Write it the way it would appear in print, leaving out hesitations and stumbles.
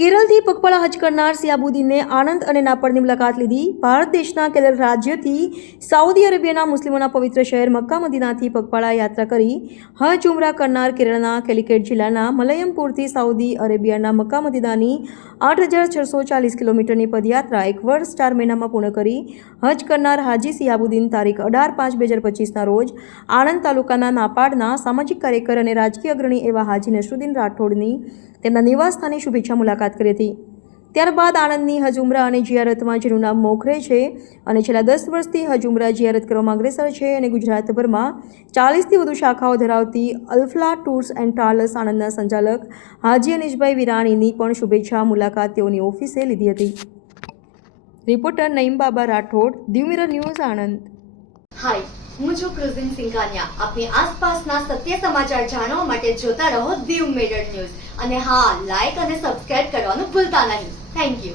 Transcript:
કેરળથી પગપાળા હજ કરનાર સિયાબુદ્દીને આણંદ અને નાપડની મુલાકાત લીધી. ભારત દેશના કેરળ રાજ્યથી સાઉદી અરેબિયાના મુસ્લિમોના પવિત્ર શહેર મક્કા મદીનાથી પગપાળા યાત્રા કરી હજ ઉમરા કરનાર કેરળના કેલિકટ જિલ્લાના મલયમપુરથી સાઉદી અરેબિયાના મક્કા મદીનાની 8,640 કિલોમીટરની પદયાત્રા 1 વર્ષ 4 મહિનામાં પૂર્ણ કરી હજ કરનાર હાજી સિયાબુદ્દીન તારીખ 18/5/2025ના રોજ આણંદ તાલુકાના નાપાડના સામાજિક કાર્યકર અને રાજકીય અગ્રણી એવા હાજી નસરુદ્દીન રાઠોડની તેમના નિવાસસ્થાને શુભેચ્છા મુલાકાત કરી હતી. ત્યારબાદ આણંદની હજ ઉમરા અને જિયારતમાં જેનું નામ મોખરે છે અને છેલ્લા 10 વર્ષથી હજ ઉમરા જિયારત કરવામાં અગ્રેસર છે અને ગુજરાતભરમાં 40થી વધુ શાખાઓ ધરાવતી અલ્ફલા ટૂર્સ એન્ડ ટ્રાવેલ્સ આણંદના સંચાલક હાજી અનીશભાઈ વિરાણીની પણ શુભેચ્છા મુલાકાત તેઓની ઓફિસે લીધી હતી. રિપોર્ટર નઈમ બાબા રાઠોડ, દીવ મિરર ન્યૂઝ, આણંદ. હાય, હું છું ક્રુઝિન સિંઘાનિયા. આપની આસપાસના સત્ય સમાચાર જાણવા માટે જોતા રહો દીવ મિરર ન્યૂઝ અને હા, લાઈક અને સબસ્ક્રાઇબ કરવાનું ભૂલતા નહીં. Thank you.